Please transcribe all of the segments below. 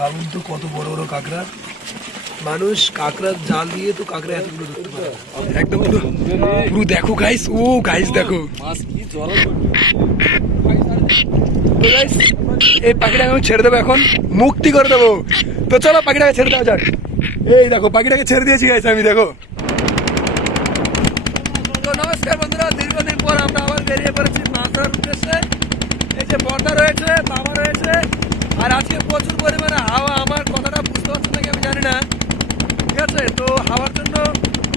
ভাবুন তো কত বড় বড় কাঁকড়া। মানুষ কাঁকড়ার জাল দিয়ে তো কাঁকড়া এতগুলো ধরতে পারে। একদম পুরো দেখো গাইস ও গাইস দেখো। তো গাইস এই পাখিটাকে আমি ছেড়ে দেবো এখন, মুক্তি করে দেবো। তো চলো পাখিটাকে ছেড়ে দেওয়া যাক। এই দেখো, পাখিটাকে ছেড়ে দিয়েছি গাইস আমি, দেখো। নমস্কার বন্ধুরা, দীর্ঘদিন পর আমরা আবার বেরিয়ে পড়েছি মাছ ধরার উদ্দেশ্যে। এই যে বর্দা রয়েছে বাবা রয়েছে। আর আজকে প্রচুর পরিমাণে হাওয়া, আমার কথাটা বুঝতে পারছেন নাকি আমি জানি না। ঠিক আছে, তো হাওয়ার জন্য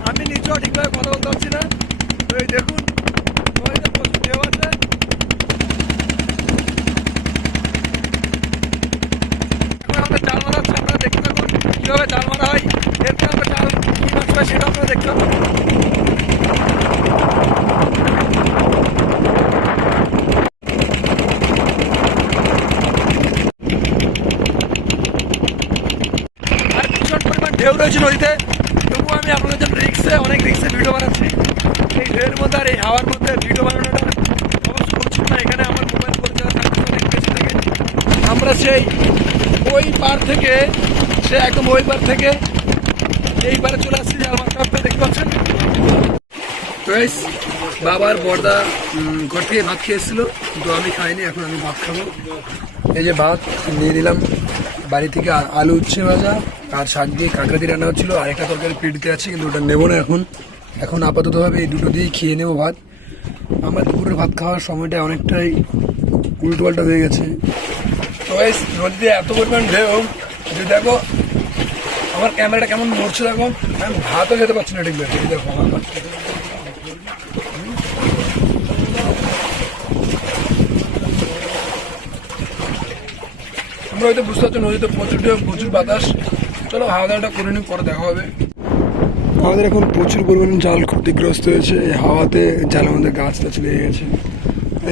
আমি নিজেও ঠিকভাবে কথা বলতে পারছি না। তো এই দেখুন আমরা সেটা আপনারা দেখতে পাবেন আর ভীষণ পরিমাণ ঢেউ রয়েছে নদীতে। আমি আপনাদের রিক্সে অনেক রিক্সে ভিডিও বানাচ্ছি। এই ঢেউয়ের মধ্যে আর এই হাওয়ার মধ্যে ভিডিও বানানোটা অবশ্য করছি না, এখানে আমার মোবাইল থাকতে অনেক আমরা সেই ওই পার থেকে, সে একদম ওই পার থেকে এই পারে চলে আসছি যে আমার কাপে দেখতে পাচ্ছেন। তো বাবার বর্দা ঘর থেকে ভাত খেয়ে এসেছিল, কিন্তু আমি খাইনি, এখন আমি ভাত খাব। এই যে ভাত, নিয়ে দিলাম বাড়ি থেকে আলু উচ্ছে ভাজা আর শাক দিয়ে কাঁকড়া দিয়ে রান্না হচ্ছিল আর একটা তরকারি পিড়িতে আছে কিন্তু ওটা নেব না এখন। এখন আপাততভাবে এই দুটো দিয়েই খেয়ে নেব ভাত। আমার দুপুরের ভাত খাওয়ার সময়টা অনেকটাই উল্টো পাল্টা হয়ে গেছে। তো guys, নদীতে এত পরিমাণ ঢেউ যে দেখো আমার ক্যামেরাটা কেমন মরছে দেখো। আমি ভাতও খেতে পারছি না ঠিকভাবে এই দেখো তোমরা হয়তো বুঝতে পারছ নদীতে প্রচুর প্রচুর বাতাস। চলো হাওয়া দাওয়াটা করে নিই, পরে দেখা হবে। আমাদের এখন প্রচুর পরিমাণে জাল ক্ষতিগ্রস্ত হয়েছে। এই হাওয়াতে জালের মধ্যে গাছ টাছ লেগে গেছে।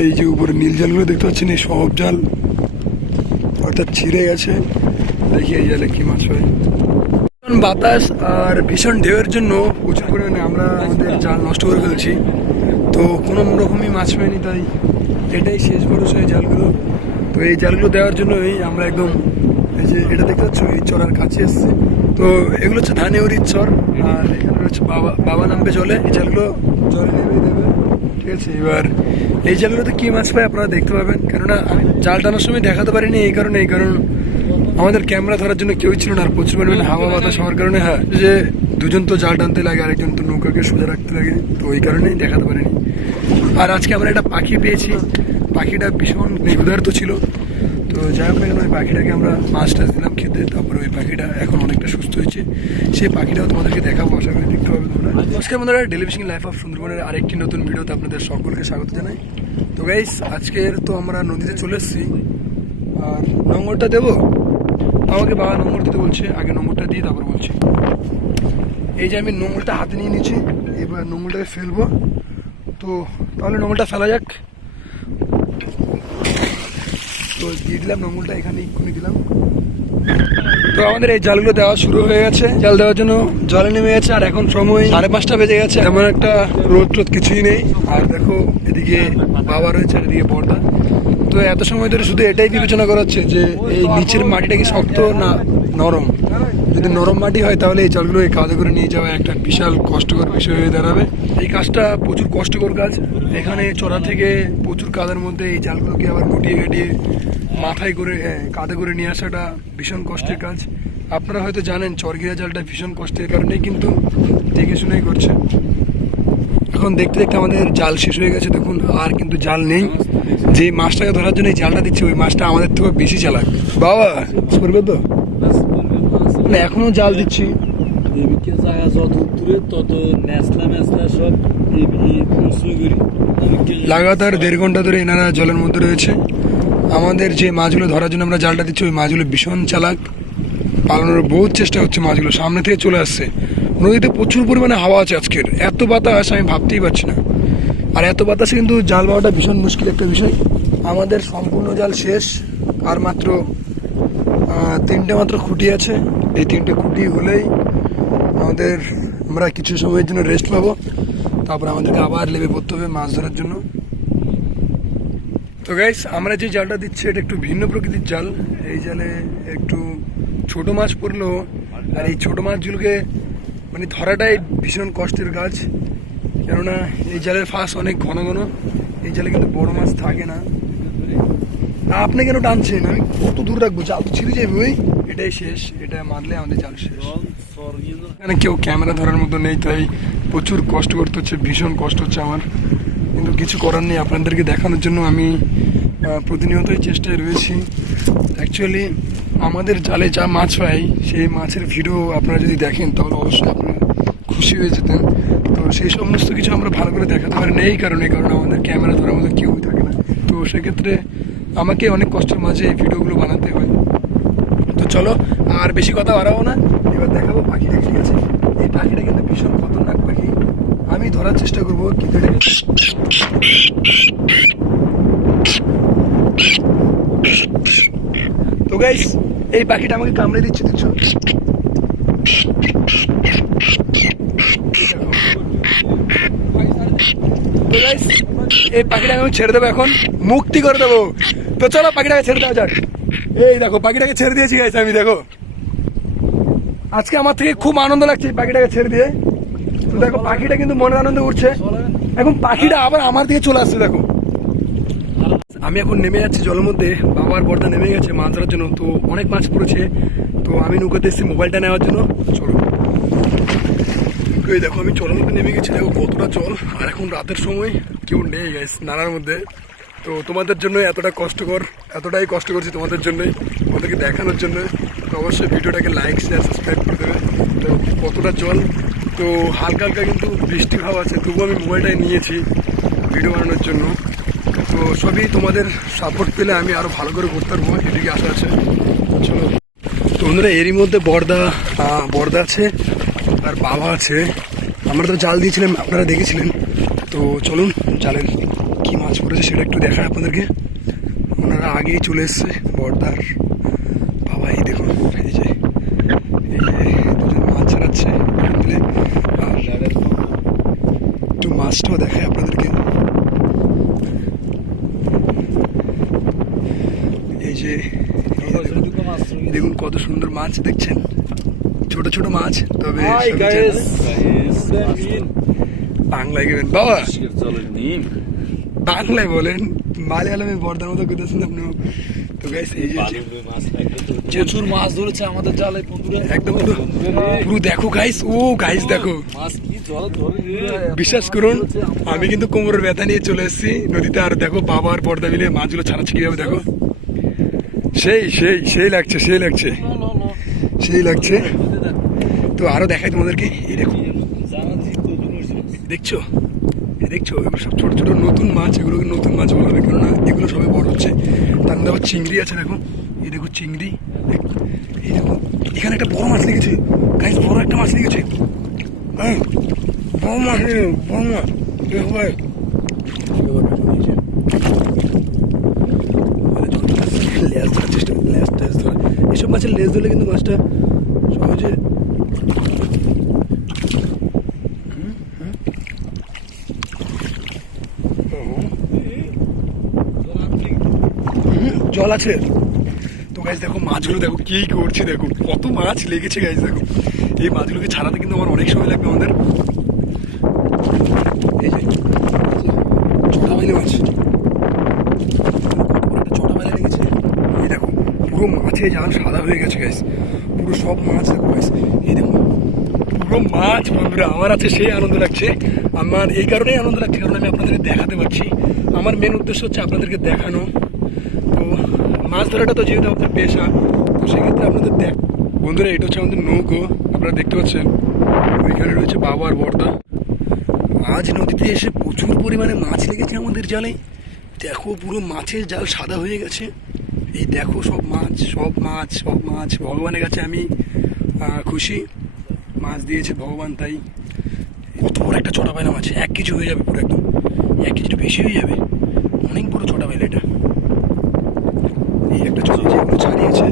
এই যে উপরে নীল জালগুলো দেখতে পাচ্ছেন, এই সব জাল অর্থাৎ ছিঁড়ে গেছে। দেখি এই জালে কি মাছ হয়। বাতাস আর ভীষণ ঢেউয়ের জন্য প্রচুর পরিমাণে আমরা আমাদের জাল নষ্ট করে ফেলছি। তো কোনো রকমই মাছ পাইনি তাই এটাই শেষ ভরসা এই জালগুলো। তো এই জালগুলো দেওয়ার জন্যই আমরা একদম এই যে এটা দেখতে পাচ্ছ এই চড়ার কাছে এসছে। তো এগুলো হচ্ছে ধানেউরির চর আর এখানে রয়েছে বাবা বাবা নামবে জলে এই জালগুলো জলে নেমে দেবে ঠিক আছে এবার এই জালগুলোতে কী মাছ পায় আপনারা দেখতে পাবেন। কেননা আমি জাল টানার সময় দেখাতে পারিনি এই কারণে এই কারণ আমাদের ক্যামেরা ধরার জন্য কেউ ছিল না আর প্রচুর পরিমাণে হাওয়া বাতাস হওয়ার কারণে হ্যাঁ যে দুজন তো জাল টানতে লাগে আরেকজন তো নৌকাকে সোজা রাখতে লাগে তো ওই কারণেই দেখাতে পারিনি। আর আজকে আমরা একটা পাখি পেয়েছি পাখিটা ভীষণ ক্ষুধার্ত ছিল। তো যাই হোক ওই পাখিটাকে আমরা মাছ টাছ দিলাম খেতে। তারপরে ওই পাখিটা এখন অনেকটা সুস্থ হয়েছে। সেই পাখিটাও তোমাদেরকে দেখাবো, আশা করি দেখতে পাবে তোমরা। নমস্কার বন্ধুরা টেলিভিশন লাইফ অফ সুন্দরবনের আরেকটি নতুন ভিডিওতে আপনাদের সকলকে স্বাগত জানাই। তো গাইস আজকের তো আমরা নদীতে চলে এসেছি। আর নম্বরটা দেবো? আমাকে বাবা নম্বর দিতে বলছে, আগে নম্বরটা দিয়ে তারপর বলছি। এই যে আমি নোংরটা হাতে নিয়ে নিয়েছি, এবার নোংরটাকে ফেলব। তো তাহলে নোংরটা ফেলা যাক। তো দিয়ে দিলাম নোংরটা এখানে এক্ষুনি দিলাম। তো আমাদের এই জালগুলো দেওয়া শুরু হয়ে গেছে। জাল দেওয়ার জন্য জলে নেমে গেছে, আর এখন সময় সাড়ে পাঁচটা বেজে গেছে। তেমন একটা রোদ টোদ কিছুই নেই। আর দেখো, এদিকে বাবা রয়েছে, আর এদিকে বর্দা। তো এত সময় ধরে শুধু এটাই বিবেচনা করা হচ্ছে যে, এই নিচের মাটিটা কি শক্ত না নরম? যদি নরম মাটি হয়, তাহলে এই জালগুলো এই কাঁধে করে নিয়ে যাওয়া একটা বিশাল কষ্টকর বিষয় হয়ে দাঁড়াবে। এই কাজটা প্রচুর কষ্টকর কাজ এখানে চড়া থেকে প্রচুর কাদের মধ্যে এই জালগুলোকে আবার গুটিয়ে গাটিয়ে মাথায় করে এ, কাঁধে করে নিয়ে আসাটা ভীষণ কষ্টের কাজ। আপনারা হয়তো জানেন চরগিরা জালটা ভীষণ কষ্টের কারণেই কিন্তু দেখে শুনেই করছে। এখন দেখতে দেখতে আমাদের জাল শেষ হয়ে গেছে। দেখুন আর কিন্তু জাল নেই। যে মাছটাকে ধরার জন্য জালটা দিচ্ছে ওই মাছটা আমাদের থেকে বেশি চালাক। বাবা করবে তো? না এখনও জাল দিচ্ছি। এদিকে জায়গা যত দূরে তত ন্যাসলা সব লাগাতার দেড় ঘণ্টা ধরে এনারা জলের মধ্যে রয়েছে। আমাদের যে মাছগুলো ধরার জন্য আমরা জালটা দিচ্ছি ওই মাছগুলো ভীষণ চালাক। পালানোর বহুত চেষ্টা হচ্ছে মাছগুলো সামনে থেকে চলে আসছে। নদীতে প্রচুর পরিমাণে হাওয়া আছে আজকের। এত বাতাস আমি ভাবতেই পারছি না। আর এত বাতাসে কিন্তু জাল পাওয়াটা ভীষণ মুশকিল একটা বিষয়। আমাদের সম্পূর্ণ জাল শেষ আর মাত্র তিনটে মাত্র খুঁটি আছে। এই তিনটে খুঁটি হলেই আমাদের, আমরা কিছু সময়ের জন্য রেস্ট পাবো। তারপর আমাদেরকে আবার লেবে পড়তে হবে মাছ ধরার জন্য। তো গাইস আমরা যে জালটা দিচ্ছি, এটা একটু ভিন্ন প্রকৃতির জাল। এই জালে একটু ছোট মাছ পড়ল, আর এই ছোট মাছগুলোকে মানে ধরাটাই ভীষণ কষ্টের কাজ। কেননা এই জালের ফাঁস অনেক ঘন ঘন, এই জালে কিন্তু বড় মাছ থাকে না। আপনি কেন টানছেন? আমি কত দূর রাখব? জাল তো ছিঁড়ে যাবে ওই। এটাই শেষ, এটা মারলে আমাদের জাল শেষ। এখানে কেউ ক্যামেরা ধরার মতো নেই, তাই প্রচুর কষ্ট করতে হচ্ছে, ভীষণ কষ্ট হচ্ছে আমার। কিন্তু কিছু করার নেই, আপনাদেরকে দেখানোর জন্য আমি প্রতিনিয়তই চেষ্টায় রয়েছি। অ্যাকচুয়ালি আমাদের জালে যা মাছ পাই, সেই মাছের ভিডিও আপনারা যদি দেখেন, তাহলে অবশ্যই আপনারা খুশি হয়ে যেতেন। তো সেই সমস্ত কিছু আমরা ভালো করে দেখাতে পারি না, এই কারণে, কারণ আমাদের ক্যামেরা ধরার মতো কেউই থাকে না। তো সেক্ষেত্রে আমাকে অনেক কষ্টের মাঝে এই ভিডিওগুলো বানাতে হয়। তো চলো, আর বেশি কথা বাড়াবো না। এবার দেখাবো পাখিটা ঠিক আছে। এই পাখিটা কিন্তু ভীষণ খতরনাক পাখি। আমি ধরার চেষ্টা করব, কিন্তু তো গাইস এই পাখিটা আমাকে কামড়ে দিচ্ছে, দেখছ? এই পাখিটাকে আমি ছেড়ে দেবো এখন। মুক্তি করে দেবো। তো চলো, পাখিটাকে ছেড়ে দেওয়া যাক। এই দেখো, পাখিটাকে ছেড়ে দিয়েছি গাইছে আমি, দেখো। আজকে আমার থেকে খুব আনন্দ লাগছে পাখিটাকে ছেড়ে দিয়ে। তো দেখো, পাখিটা কিন্তু মনের আনন্দে উঠছে এখন পাখিটা আবার আমার দিকে চলে আসছে, দেখো। আমি এখন নেমে যাচ্ছি জলের মধ্যে। বাবার বর্দা নেমে গেছে মাছ ধরার জন্য। তো অনেক মাছ পড়েছে। তো আমি নৌকাতে এসেছি মোবাইলটা নেওয়ার জন্য। চলো। দেখো, আমি জলের মধ্যে নেমে গেছি। দেখো, কতটা জল। আর এখন রাতের সময় কেউ নেই গাইস নানার মধ্যে। তো তোমাদের জন্য এতটা কষ্টকর, এতটাই কষ্ট করছি তোমাদের জন্যই। তোমাদেরকে দেখানোর জন্য। তো অবশ্যই ভিডিওটাকে লাইক শেয়ার সাবস্ক্রাইব করে দেবে। তো কতটা জল? তো হালকা হালকা কিন্তু বৃষ্টি ভাব আছে তবু আমি মোবাইলটাই নিয়েছি ভিডিও বানানোর জন্য। তো সবই তোমাদের সাপোর্ট পেলে আমি আরও ভালো করে করতে পারব, এদিকে আশা আছে। চলো। তো বন্ধুরা, এরই মধ্যে বর্দা বর্দা আছে আর বাবা আছে। আমরা তো জাল দিয়েছিলাম, আপনারা দেখেছিলেন। তো চলুন, জালের কি মাছ পড়েছে সেটা একটু দেখায় আপনাদেরকে। ওনারা আগেই চলে এসছে বর্দার বাবা এই দেখুন এই যে এই যে দুজন মাছ ছাড়াচ্ছে বুঝলে? আর একটু দেখায় আপনাদেরকে। এই যে দেখুন, কত সুন্দর মাছ দেখছেন। ছোট ছোট মাছ তবে। বাংলায় বাবা! বাংলায় বলেন মালয়ালমে বর্দার মতো করতেছেন আপনি তো গাইস এই যে প্রচুর মাছ ধরেছে আমাদের জালে বন্ধুরা। একদম। পুরো দেখো গাইস ও গাইস দেখো। মাছ বিশ্বাস করুন, আমি কিন্তু কোমরের ব্যথা নিয়ে চলে এসেছি। নদীতে আর দেখো, বাবা আর পর্দা মিলে মাছগুলো ছাড়াচ্ছে কীভাবে, দেখো। সেই সেই সেই লাগছে সেই লাগছে। সেই লাগছে। তো আরও দেখাই তোমাদেরকে, এই দেখো। দেখছ? দেখছ? এগুলো সব ছোট ছোট নতুন মাছ, এগুলোকে নতুন মাছ বলা হবে কেননা এগুলো সবে বড় হচ্ছে। তার মধ্যে আবার চিংড়ি আছে, দেখো। এই দেখো চিংড়ি। এই দেখো, এখানে একটা বড় মাছ লেগেছে। গাইস বড় একটা মাছ লেগেছে। বড় মাছ লেগেছে, বড় মাছ লেজ ধরার লেজ টেজ। এসব মাছের লেজ ধরলে কিন্তু মাছটা সহজে জল আছে। তো গাইজ দেখো মাছগুলো দেখো কি করছে দেখো কত মাছ লেগেছে গাছ দেখো। এই মাছগুলোকে ছাড়াতে কিন্তু আমার অনেক সময় লাগবে আমাদের। এই যে ছোটা বাইলে মাছ। ছোটা বাইলে লেগেছে। এই দেখো, পুরো মাছে জাল সাদা হয়ে গেছে গাইজ পুরো সব মাছ দেখো গাইজ এই দেখো, পুরো মাছ বন্ধুরা আমার আছে সেই আনন্দ লাগছে। আমার এই কারণেই আনন্দ লাগছে, কারণ আমি আপনাদেরকে দেখাতে পারছি। আমার মেন উদ্দেশ্য হচ্ছে আপনাদেরকে দেখানো। তো, মাছ ধরাটা তো যেহেতু আমাদের পেশা, তো সেক্ষেত্রে আপনাদের দেখ বন্ধুরা, এটা হচ্ছে আমাদের নৌকো। আপনারা দেখতে পাচ্ছেন ওইখানে রয়েছে বাবার বর্দা আজ নদীতে এসে প্রচুর পরিমাণে মাছ লেগেছে আমাদের জালে। দেখো পুরো মাছের জাল সাদা হয়ে গেছে। এই দেখো সব মাছ সব মাছ সব মাছ। ভগবানের কাছে আমি খুশি। মাছ দিয়েছে ভগবান, তাই। কত বড় একটা ছোটা পায়না মাছ। এক কেজি হয়ে যাবে পুরো একদম। এক কেজিটা বেশি হয়ে যাবে। অনেক বড় ছোটা পাইলে এটা। এই একটা ছোট যেগুলো ছাড়িয়েছে।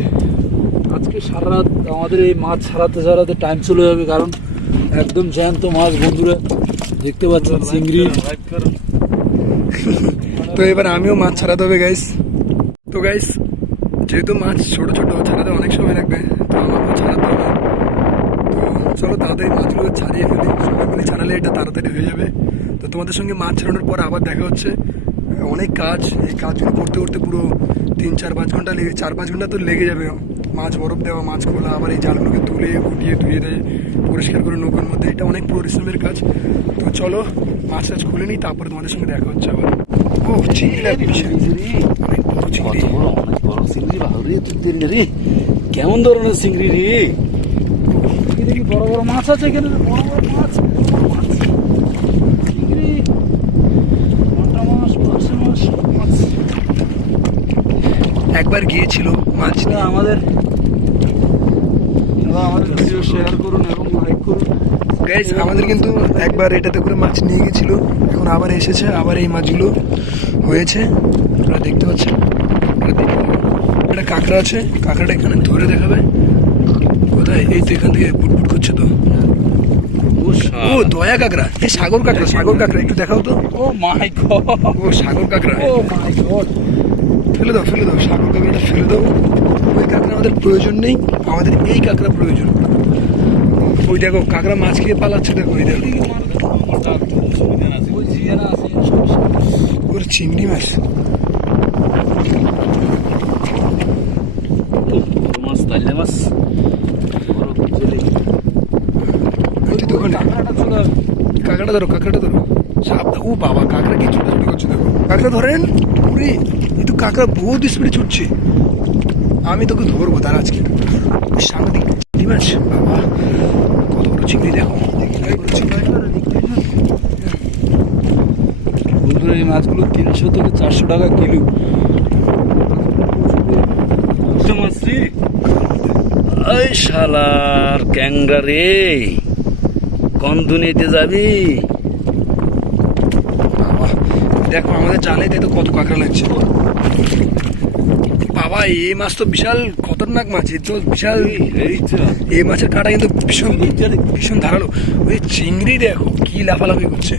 সারা রাত আমাদের এই মাছ ছাড়াতে ছাড়াতে টাইম চলে যাবে কারণ একদম জ্যান্ত মাছ বন্ধুরা দেখতে পাচ্ছেন চিংড়ি। তো এবার আমিও মাছ ছাড়াতে হবে গাইস তো গাইস যেহেতু মাছ ছোট ছোট ছাড়াতে অনেক সময় লাগবে তো আমাকেও ছাড়াতে হবে। তো চলো তাড়াতাড়ি মাছগুলো ছাড়িয়ে ফেলি। মিলে ছাড়ালে এটা তাড়াতাড়ি হয়ে যাবে। তো তোমাদের সঙ্গে মাছ ছাড়ানোর পর আবার দেখা হচ্ছে। অনেক কাজ এই কাজগুলো করতে করতে পুরো তিন চার পাঁচ ঘণ্টা লেগে চার পাঁচ ঘণ্টা তো লেগে যাবে মাছ বরফ দেওয়া মাছ খোলা আবার এই জালগুলোকে তুলে উঠিয়ে ধুয়ে দেয় পরিষ্কার করে নৌকার মধ্যে। এটা অনেক পরিশ্রমের কাজ। তো চলো মাছ টাছ খুলে নিই তারপর তোমাদের সঙ্গে দেখা হচ্ছে আবার। ও চিংড়িটা অনেক বড় চিংড়ি। অনেক বড় চিংড়ি বাহুরে তুলতে রে। কেমন ধরনের চিংড়ি রে? দেখি বড় বড় মাছ আছে এখানে। বড় বড় মাছ চিংড়ি। ঘণ্টা মাছ পার্শে মাছ মাছ। একবার গিয়েছিল মাছ আমাদের আমাদের ভিডিও শেয়ার করুন এবং লাইক করুন। আমাদের কিন্তু একবার এটাতে করে মাছ নিয়ে গেছিল এখন আবার এসেছে আবার এই মাছগুলো হয়েছে। আপনারা দেখতে পাচ্ছেন। একটা কাঁকড়া আছে কাঁকড়াটা এখানে ধরে দেখাবে। কোথায়? এই তো এখান থেকে বুটবুট করছে তো। ও দয়া কাঁকড়া। এই সাগর কাঁকড়া সাগর কাঁকড়া একটু দেখাও তো। ও মাই গড ও সাগর কাঁকড়া। ও মাই গড ফেলে দাও ফেলে দাও সাগর কাঁকড়াটা ফেলে দাও। ওই কাঁকড়া আমাদের প্রয়োজন নেই, আমাদের এই কাঁকড়া প্রয়োজন। ওই দেখো, কাঁকড়া মাছ খেয়ে পালাচ্ছে, দেখো, ওই দেখো। ওর চিংড়ি মাছ। কাঁকড়াটা কাঁকড়া ধরো। কাঁকড়া ধরো, ও বাবা, কাঁকড়া কাঁকড়া ধরেন, ওরে এই তো কাঁকড়া বহুত স্পিডে ছুটছে। আমি তোকে ধরবো তার আজকে। সাংঘাতিক চিংড়ি মাছ? বাবা কত বড় চিংড়ি দেখো। বন্ধুরা এই মাছগুলো তিনশো থেকে চারশো টাকা কিলো। ওই শালার ক্যাংরা রে। কোন দুনিয়াতে যাবি? দেখো আমাদের জালে তো কত কাঁকড়া লাগছে। বাবা এই মাছ তো বিশাল খতরনাক মাছ এ তো বিশাল এই মাছের কাটা কিন্তু ভীষণ ভীষণ ধারালো। ওই চিংড়ি দেখো কি লাফালাফি করছে।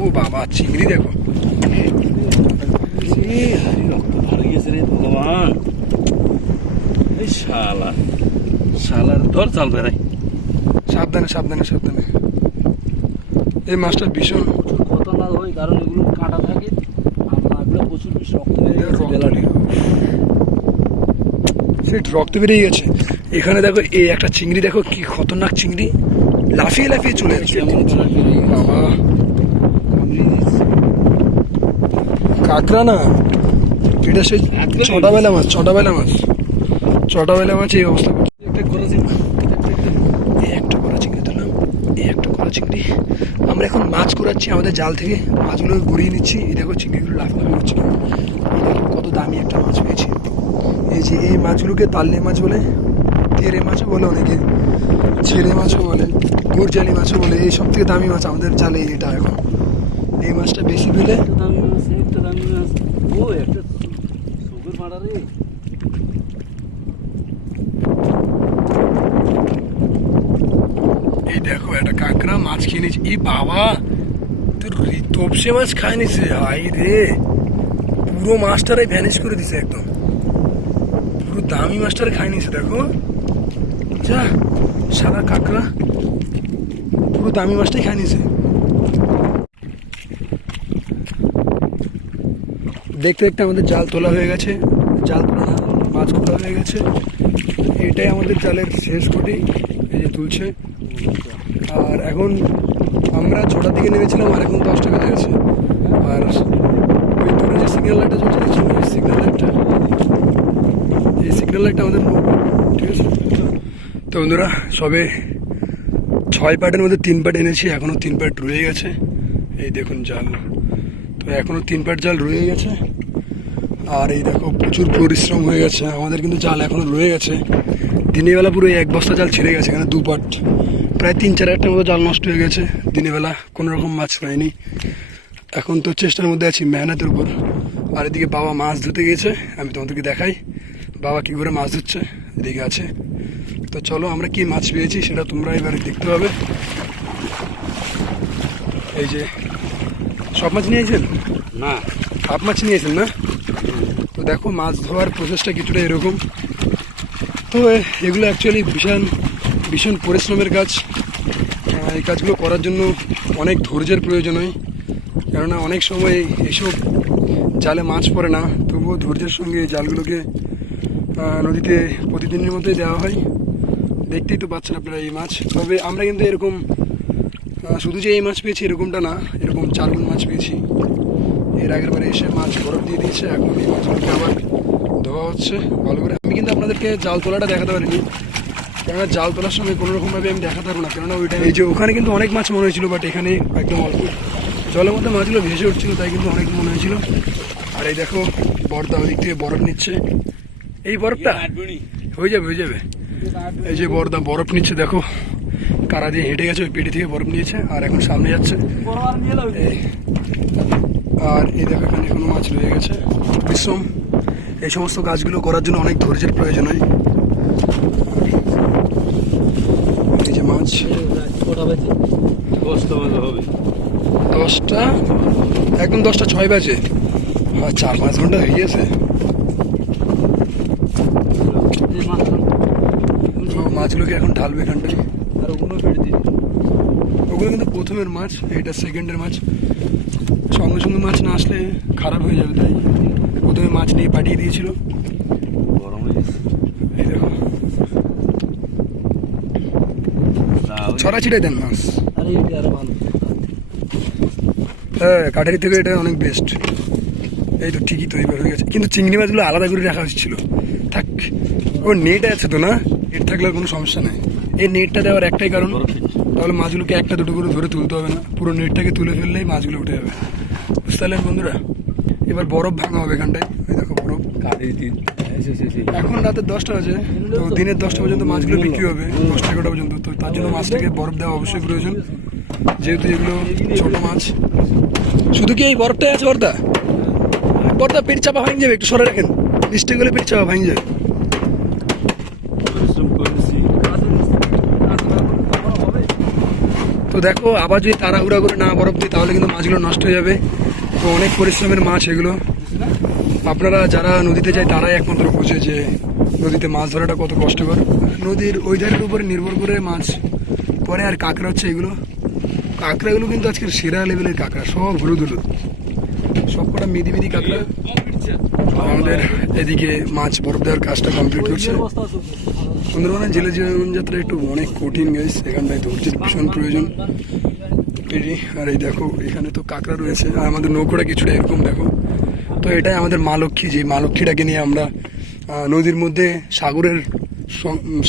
ও বাবা চিংড়ি দেখো। ভগবান। এই শালা। শালার ধর চাল বেড়াই সাবধানে সাবধানে সাবধানে। এই মাছটা ভীষণ প্রচুর খতরনাক হয় কারণ এগুলো কাটা থাকে আর প্রচুর বেশি রক্ত গেছে সে রক্ত বেরিয়ে গেছে। এখানে দেখো এই একটা চিংড়ি দেখো কি খতরনাক চিংড়ি। লাফিয়ে লাফিয়ে চলে যাচ্ছে। বাবা। কাঁকড়া না? এটা সেই কাঁকড়া ছটাবেলা মাছ ছটাবেলা মাছ। ছটাবেলা মাছ এই অবস্থা একটা এই একটা করা চিংড়ি দিলাম এই একটা করা চিংড়ি। আমরা এখন মাছ কুড়াচ্ছি আমাদের জাল থেকে। মাছগুলো গড়িয়ে নিচ্ছি। এই দেখো চিংড়িগুলো লাফালাফি করছিল এই দেখো কত দামি একটা মাছ পেয়েছি যে এই মাছগুলোকে তাল্লে মাছ বলে তেরে মাছও বলে অনেকে ছেলে মাছও বলে গুরজালি মাছও বলে। এই সব থেকে দামি মাছ আমাদের জালে এটা এখন। এই মাছটা বেশি পেলে এই দেখো একটা কাঁকড়া মাছ খেয়ে নিয়েছে এই বাবা তোর তপসে মাছ খায় নিছে হাই রে। পুরো মাছটারে ভ্যানিশ করে দিছে একদম। দামি মাছটারে খায় নিছে দেখো। যা সারা কাঁকড়া। পুরো দামি মাছটাই খায় নিছে দেখতে দেখতে আমাদের জাল তোলা হয়ে গেছে। জাল তোলা না মাছ খোলা হয়ে গেছে। এটাই আমাদের জালের শেষ কোটি এই যে তুলছে। আর এখন আমরা ছটার দিকে নেমেছিলাম, আর এখন দশটা বেজে গেছে আর ওই দূরে যে সিগন্যাল লাইটটা চলছে সিগন্যাল লাইটটা এই সিগন্যাল লাইটটা আমাদের ঠিক আছে? তো বন্ধুরা, সবে ছয় পার্টের মধ্যে তিন পার্ট এনেছি এখনও তিন পার্ট রয়ে গেছে। এই দেখুন জাল। তো এখনও তিন পার্ট জাল রয়ে গেছে। আর এই দেখো, প্রচুর পরিশ্রম হয়ে গেছে। আমাদের কিন্তু জাল এখনও রয়ে গেছে। দিনের বেলা পুরো এক বস্তা জাল ছিঁড়ে গেছে, এখানে দু পাট প্রায় তিন চার হাজার মতো জাল নষ্ট হয়ে গেছে। দিনের বেলা কোনো রকম মাছ হয়নি। এখন তো চেষ্টার মধ্যে আছি মেহনতের উপর। আর এদিকে বাবা মাছ ধুতে গিয়েছে, আমি তোমাদেরকে দেখাই। বাবা কী করে মাছ ধরছে? এদিকে আছে। তো চলো আমরা কি মাছ পেয়েছি সেটা তোমরা এবারে দেখতে পাবে এই যে সব মাছ নিয়েছেন? না। হাফ মাছ নিয়েছেন না? তো দেখো মাছ ধোয়ার প্রসেসটা কিছুটা এরকম। তো এগুলো অ্যাকচুয়ালি ভীষণ ভীষণ পরিশ্রমের কাজ। এই কাজগুলো করার জন্য অনেক ধৈর্যের প্রয়োজন হয়। কেননা অনেক সময় এইসব জালে মাছ পড়ে না তবুও ধৈর্যের সঙ্গে জালগুলোকে নদীতে প্রতিদিনের মতোই দেওয়া হয়। দেখতেই তো পাচ্ছেন আপনারা এই মাছ। তবে আমরা কিন্তু এরকম শুধু যে এই মাছ পেয়েছি এরকমটা না, এরকম চারগুন মাছ পেয়েছি। এর আগের বারে এসে মাছ বরফ দিয়ে দিয়েছে, এখন এই মাছগুলোকে আবার ধোয়া হচ্ছে। ভালো করে আমি কিন্তু আপনাদেরকে জাল তোলাটা দেখাতে পারিনি। কেননা জাল তোলার সময় কোনো রকমভাবে আমি দেখাতে পারব না, কেননা ওইটা এই যে ওখানে কিন্তু অনেক মাছ মনে হয়েছিল বাট এখানে একদম অল্প। জলের মধ্যে মাছগুলো ভেসে উঠছিল, তাই কিন্তু অনেক মনে হয়েছিল। আর এই দেখো, বর্দা ওই দিক থেকে বরফ নিচ্ছে। এই বরফটা? হয়ে যাবে হয়ে যাবে। এই যে বরদা, বরফ নিচ্ছে, দেখো। কারা দিয়ে হেঁটে গেছে, ওই পেটি থেকে বরফ নিয়েছে, আর এখন সামনে যাচ্ছে। আর এই দেখো এখানে এখনও মাছ রয়ে গেছে। বিশ্রম এই সমস্ত কাজগুলো করার জন্য অনেক ধৈর্যের প্রয়োজন হয়। এই যে মাছ। দশটা? একদম দশটা, ছয় বাজে। আর চার পাঁচ ঘণ্টা হয়ে গেছে। তো মাছগুলোকে এখন ঢালবে এখানটায়। আর ওগুলো ওগুলো কিন্তু প্রথমের মাছ এটা সেকেন্ডের মাছ। সঙ্গে সঙ্গে মাছ না আসলে খারাপ হয়ে যাবে তাই প্রথমে মাছ নিয়ে পাঠিয়ে দিয়েছিল। গরম হয়ে এই দেখো। ছড়া ছিটাই দেন মাছ। হ্যাঁ কাটারি থেকে এটা অনেক বেস্ট এই তো ঠিকই তো এইবার হয়ে গেছে। কিন্তু চিংড়ি মাছগুলো আলাদা করে রাখা হচ্ছিল থাক। ও নেট আছে তো না? নেট থাকলে কোনো সমস্যা নেই। এই নেটটা দেওয়ার একটাই কারণ তাহলে মাছগুলোকে একটা দুটো করে ধরে তুলতে হবে না। পুরো নেটটাকে তুলে ফেললেই মাছগুলো উঠে যাবে। বুঝতে পারলেন বন্ধুরা? এবার বরফ ভাঙা হবে এখানটায়। এই দেখো বরফ। এখন রাতে দশটা বাজে তো দিনের দশটা পর্যন্ত মাছগুলো বিক্রি হবে। দশটা এগারোটা পর্যন্ত। তো তার জন্য মাছটাকে বরফ দেওয়া অবশ্যই প্রয়োজন। যেহেতু এগুলো ছোট মাছ। শুধু কি এই বরফটাই আছে বর্দা? বর্দা পেট চাপা ভাঙ যাবে একটু সরে রাখেন। পেট চাপা ভাঙ যাবে তো দেখো আবার যদি তাড়াহুড়া করে না বরফ দিই তাহলে কিন্তু মাছগুলো নষ্ট হয়ে যাবে। তো অনেক পরিশ্রমের মাছ এগুলো। আপনারা যারা নদীতে যায় তারাই একমাত্র বোঝে যে নদীতে মাছ ধরাটা কত কষ্টকর। নদীর ওই ধারের উপরে নির্ভর করে মাছ পরে আর কাঁকড়া হচ্ছে এগুলো। কাঁকড়াগুলো কিন্তু আজকের সেরা লেভেলের কাঁকড়া সব হলুদ হলুদ। সব কটা মেদি মেদি কাঁকড়া। আমাদের এদিকে মাছ বরফ দেওয়ার কাজটা কমপ্লিট করছে সুন্দরবনের জেলে জীবনযাত্রা একটু অনেক কঠিন গেছে এখানটায় ধৈর্যের ভীষণ প্রয়োজন। পেরি আর এই দেখো, এখানে তো কাঁকড়া রয়েছে, আর আমাদের নৌকোটা কিছুটা এরকম, দেখো। তো এটাই আমাদের মা লক্ষ্মী, যে মা লক্ষ্মীটাকে নিয়ে আমরা নদীর মধ্যে সাগরের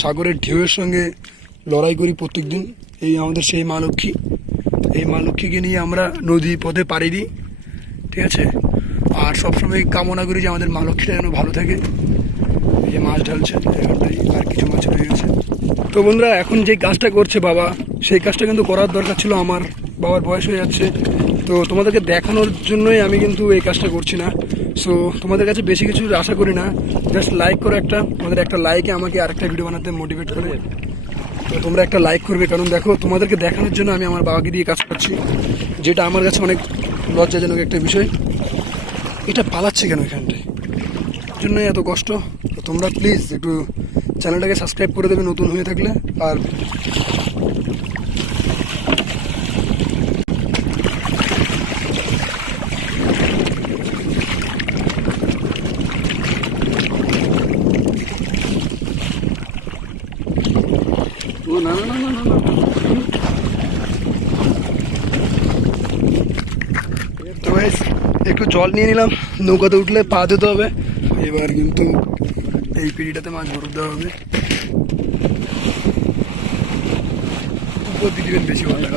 সাগরের ঢেউয়ের সঙ্গে লড়াই করি প্রত্যেক দিন এই আমাদের সেই মা লক্ষ্মী। এই মা লক্ষ্মীকে নিয়ে আমরা নদী পথে পাড়ি দিই। ঠিক আছে? আর সবসময় কামনা করি যে আমাদের মা লক্ষ্মীটা যেন ভালো থাকে। এই যে মাছ ঢালছে এখানটায় আর কিছু মাছ রয়ে গেছে। তো বন্ধুরা, এখন যে কাজটা করছে বাবা, সেই কাজটা কিন্তু করার দরকার ছিল আমার। বাবার বয়স হয়ে যাচ্ছে। তো তোমাদেরকে দেখানোর জন্যই আমি কিন্তু এই কাজটা করছি না। সো তোমাদের কাছে বেশি কিছু আশা করি না। জাস্ট লাইক করো একটা। তোমাদের একটা লাইকে আমাকে আরেকটা ভিডিও বানাতে মোটিভেট করে। তো তোমরা একটা লাইক করবে। কারণ দেখো, তোমাদেরকে দেখানোর জন্য আমি আমার বাবাকে দিয়ে কাজ করছি। যেটা আমার কাছে অনেক লজ্জাজনক একটা বিষয়। এটা পালাচ্ছে কেন এখানটায়? জন্য এত কষ্ট। তোমরা প্লিজ একটু চ্যানেলটাকে সাবস্ক্রাইব করে দেবে নতুন হয়ে থাকলে। আর না না না না না তো একটু জল নিয়ে নিলাম। নৌকাতে উঠলে পা দিতে হবে। এবার কিন্তু এই পিঁড়িটাতে মাছ দেওয়া হবে। উপর দিয়ে দিবেন বেশি ভালো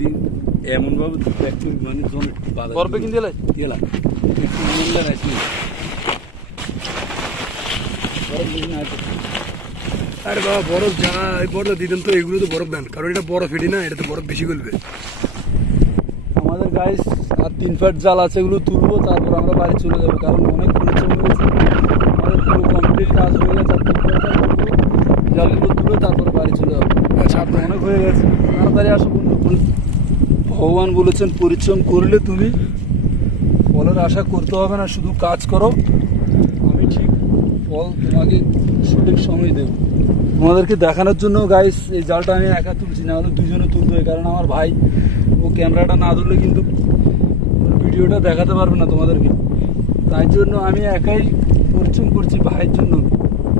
দিন এমন ভাবে একটু মানে জন বরফে কিনতে এলাই? এলা একটু মূল্য আছে। আরে বাবা বরফ যা বরফ দিতেন তো এগুলো তো বরফ দেন। কারণ এটা বরফ এটি না এটা তো বরফ বেশি গলবে। আমাদের গাইস আর তিন ফাট জাল আছে এগুলো তুলবো তারপর আমরা বাড়ি চলে যাব। কারণ অনেক পরিশ্রম হয়েছে। আমাদের পুরো কমপ্লিট কাজ হয়ে গেছে আর তিন ফাট জাল তুলবো। জালগুলো তুলে তারপর বাড়ি চলে যাব। আচ্ছা আপনার অনেক হয়ে গেছে। তাড়াতাড়ি আসো বন্ধু ভগবান বলেছেন পরিশ্রম করলে তুমি ফলের আশা করতে হবে না শুধু কাজ করো। আমি ঠিক ফল তোমাকে সঠিক সময় দেব। তোমাদেরকে দেখানোর জন্য গাইস এই জালটা আমি একা তুলছি না হলে দুজনে তুলতে হয় কারণ আমার ভাই ও ক্যামেরাটা না ধরলে কিন্তু ভিডিওটা দেখাতে পারবে না তোমাদেরকে। তাই জন্য আমি একাই পরিশ্রম করছি ভাইয়ের জন্য।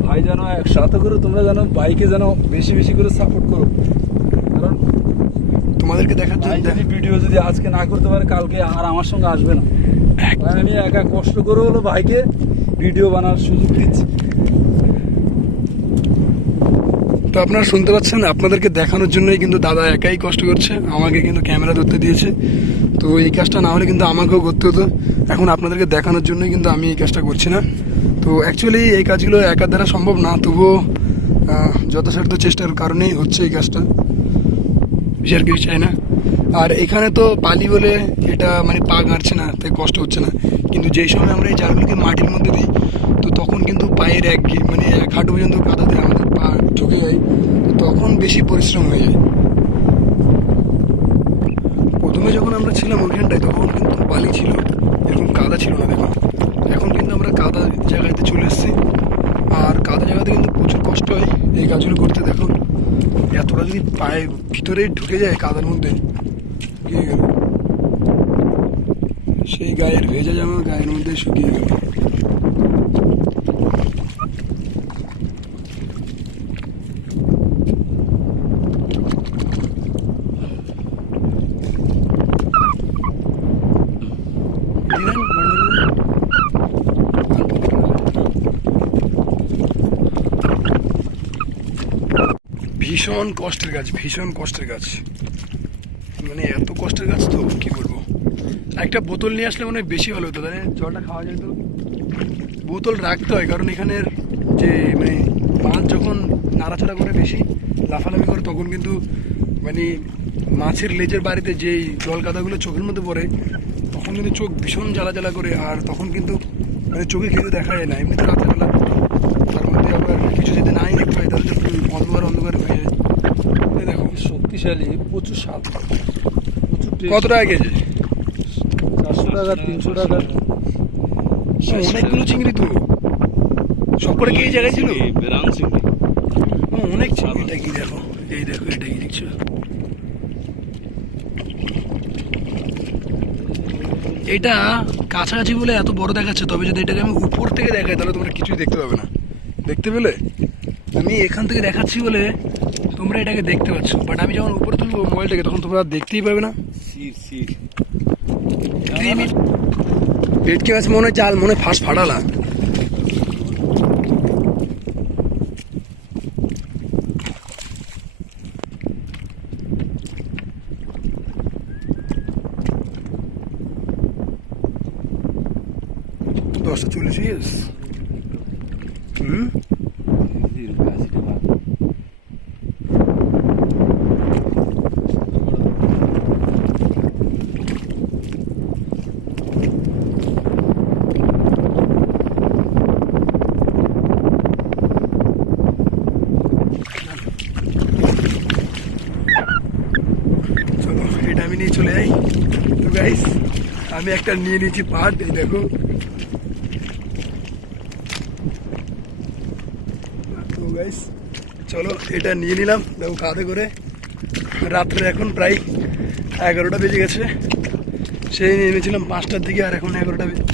ভাই যেন একসাথে করে তোমরা যেন বাইকে যেন বেশি বেশি করে সাপোর্ট করো। কারণ তোমাদেরকে জন্য যদি ভিডিও যদি আজকে না করতে পারে কালকে আর আমার সঙ্গে আসবে না। তাই আমি একা কষ্ট করে হলো ভাইকে ভিডিও বানার সুযোগ দিচ্ছি। তো আপনারা শুনতে পাচ্ছেন, আপনাদেরকে দেখানোর জন্যই কিন্তু দাদা একাই কষ্ট করছে, আমাকে কিন্তু ক্যামেরা ধরতে দিয়েছে। তো এই কাজটা না হলে কিন্তু আমাকেও করতে হতো। এখন আপনাদেরকে দেখানোর জন্যই কিন্তু আমি এই কাজটা করছি না। তো অ্যাকচুয়ালি এই কাজগুলো একার দ্বারা সম্ভব না, তবুও যথাসাধ্য চেষ্টার কারণেই হচ্ছে এই কাজটা। বেশি আর কিছু চাই না। আর এখানে তো বালি বলে এটা মানে পা গাঁটছে না, তাই কষ্ট হচ্ছে না। কিন্তু যেই সময় আমরা এই জালগুলোকে মাটির মধ্যে দিই, তো তখন কিন্তু পায়ের এক মানে এক হাঁটু পর্যন্ত কাদাতে আমাদের। পা ঢুকে তো তখন বেশি পরিশ্রম হয়ে যায়। প্রথমে যখন আমরা ছিলাম ওইখানটায় তখন কিন্তু বালি ছিল, এরকম কাদা ছিল না দেখুন। এখন কিন্তু আমরা কাদা জায়গাতে চলে এসেছি, আর কাদা জায়গাতে কিন্তু প্রচুর কষ্ট হয় এই কাজগুলো করতে, দেখুন। এতটা যদি পায়ে ভিতরে ঢুকে যায় কাদার মধ্যে সেই গায়ের ভেজা জামা গায়ের মধ্যে শুকিয়ে গেল। ভীষণ কষ্টের গাছ, ভীষণ কষ্টের গাছ। মানে এত কষ্টের গাছ তো, কি বলব? একটা বোতল নিয়ে আসলে মনে বেশি ভালো হতো, তাহলে জলটা খাওয়া যেত। বোতল রাখতে হয়, কারণ এখানের যে মানে মাছ যখন নাড়াচাড়া করে বেশি, লাফালাফি করে, তখন কিন্তু মানে মাছের লেজের বাড়িতে যেই জল কাদাগুলো চোখের মধ্যে পড়ে, তখন কিন্তু চোখ ভীষণ জ্বালা জ্বালা করে, আর তখন কিন্তু মানে চোখে খেতে দেখা যায় না। এমনিতে রাত্রেবেলা, তার মধ্যে আবার কিছু যদি নাই দেখতে হয়, তাহলে তো অন্ধকার অন্ধকার শক্তিশালী প্রচুর স্বাদ প্রচুর কত টাকা কেজি? চারশো টাকা তিনশো টাকা। অনেকগুলো চিংড়ি তো। সব করে কি এই জায়গায় ছিল? বেরাং চিংড়ি। অনেক চিংড়ি। এটা কি দেখো? এই দেখো এটা কি দেখছ? এটা কাছাকাছি বলে এত বড় দেখাচ্ছে তবে যদি এটাকে আমি উপর থেকে দেখাই তাহলে তোমরা কিছুই দেখতে পাবে না। দেখতে পেলে? আমি এখান থেকে দেখাচ্ছি বলে তোমরা এটাকে দেখতে পাচ্ছ বাট আমি যখন উপরে তুলবো মোবাইলটাকে তখন তোমরা দেখতেই পাবে না। পেটকে মাছ মনে জাল মনে ফাঁস ফাটালা। দশটা চল্লিশ ইয়েস হুম চলো এটা আমি নিয়ে চলে যাই তো গাইস আমি একটা নিয়ে নিয়েছি এই দেখো। চলো এটা নিয়ে নিলাম, দেখো কাঁধে করে। রাত্রে এখন প্রায় এগারোটা বেজে গেছে। সেই নিয়ে নিয়েছিলাম পাঁচটার দিকে, আর এখন এগারোটা বেজে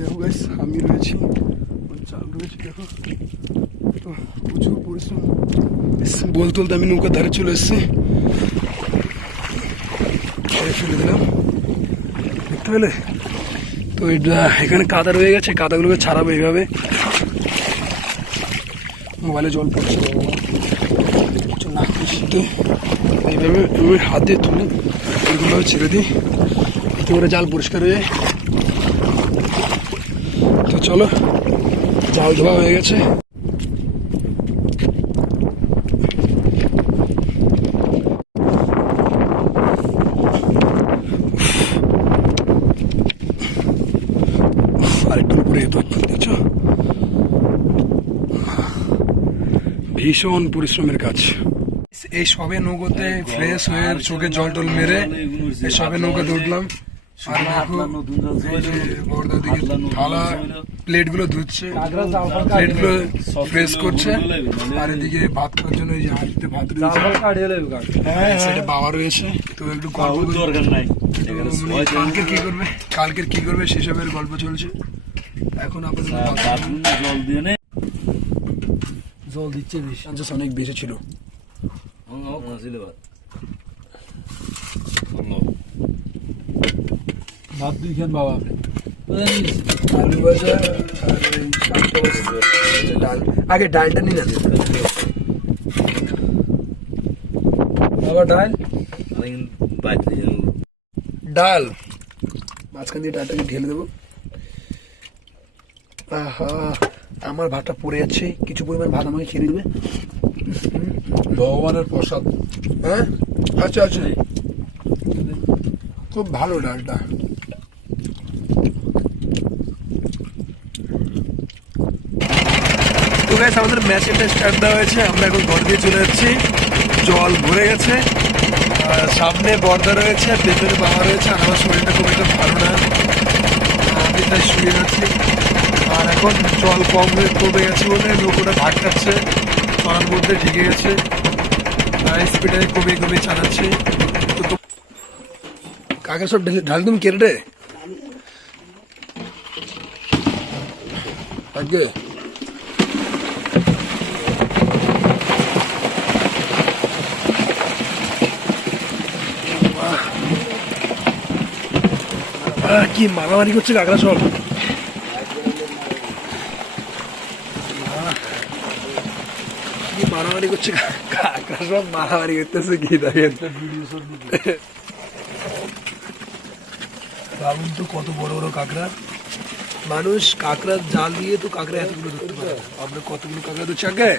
দেখো গাইস আমি রয়েছি। চাল রয়েছে, দেখো। প্রচুর পরিশ্রম। বল তুলতে আমি নৌকার ধারে চলে এসেছি। ফেলে দিলাম দেখতে পেলে? তো এখানে কাদা রয়ে গেছে, কাদাগুলোকে ছাড়াবো এইভাবে। মোবাইলে জল পড়ছে। নাক শীতে এইভাবে আমি হাত দিয়ে তুলি এগুলো ছেড়ে দিই। এতে করে জাল পরিষ্কার হয়ে যায়। তো চলো, জাল ধোয়া হয়ে গেছে আরেকটু উপরে যেতে দেখছ ভীষণ পরিশ্রমের কাজ। এই সবে নৌকোতে ফ্রেশ হয়ে চোখে জল টল মেরে এই সবে নৌকাতে উঠলাম আর দেখো থালা ধুচ্ছে ফ্রেশ করছে। আর এদিকে ভাত খাওয়ার জন্য এই হাঁড়িতে ভাত রয়েছে। সেটা বাবা রয়েছে। তো একটু গল্প দরকার নাই। কালকে কি করবে? কালকের কি করবে? সেসবের গল্প চলছে। এখন আপাতত ভাত জল দিয়ে নে। জল দিচ্ছে বেশি। চান্সেস অনেক বেশি ছিল। ভাত দুই খান বাবা। আলু ভাজা ডাল। আগে ডালটা নিয়ে বাবা ডাল? ডাল। মাঝখান দিয়ে ডালটাকে ঢেলে দেবো। আহা। আমার ভাতটা পড়ে যাচ্ছে কিছু পরিমাণ ভাত আমাকে খেয়ে দেবে। ভগবানের প্রসাদ। হ্যাঁ? আচ্ছা আচ্ছা খুব ভালো ডালটা। তো গাইস আমাদের ম্যাচটা স্টার্ট দেওয়া হয়েছে। আমরা এখন ঘর দিয়ে চলে যাচ্ছি। জল ভরে গেছে। আর সামনে বর্দা রয়েছে পেছনে বাবা রয়েছে। আর আমার শরীরটা খুব একটা ভালো না। আমি তাই শুয়ে আছি। আর এখন জল কম হয়ে কমে গেছে বলে নৌকোটা ভাগ খাচ্ছে চড়ার মধ্যে ঢেকে গেছে। স্পিডে কমে কমিয়ে চালাচ্ছি। কাকে সব ঢাল তুমি কেটে আগে। কি মারামারি করছে কাকড়া সব? মারামারি করছে সব মারামারি করতেছে কি দেখেন ভাবুন তো কত বড় বড় কাঁকড়া মানুষ কাঁকড়ার জাল দিয়ে তো কাঁকড়া এতগুলো ধরতে পারে। আপনার কতগুলো কাঁকড়া তো চাকে